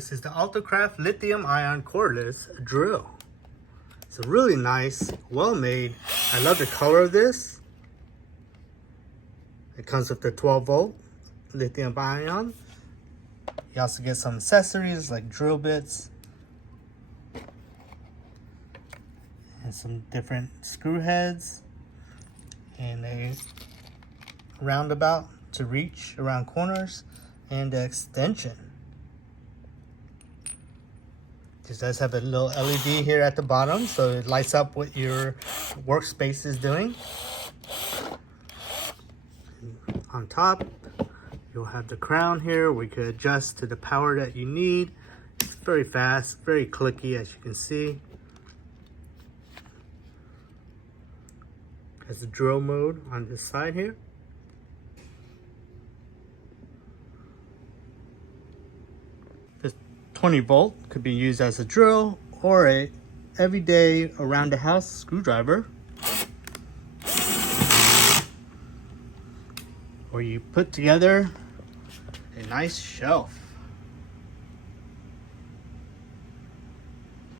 This is the ALTOCRAFT lithium-ion cordless drill. It's a really nice, well-made. I love the color of this. It comes with the 12-volt lithium-ion. You also get some accessories like drill bits and some different screw heads and a roundabout to reach around corners and the extension. This does have a little LED here at the bottom, so it lights up what your workspace is doing. And on top, you'll have the crown here where you can adjust to the power that you need. It's very fast, very clicky, as you can see. Has the drill mode on this side here. This 20-volt could be used as a drill or a everyday around the house screwdriver. Or you put together a nice shelf.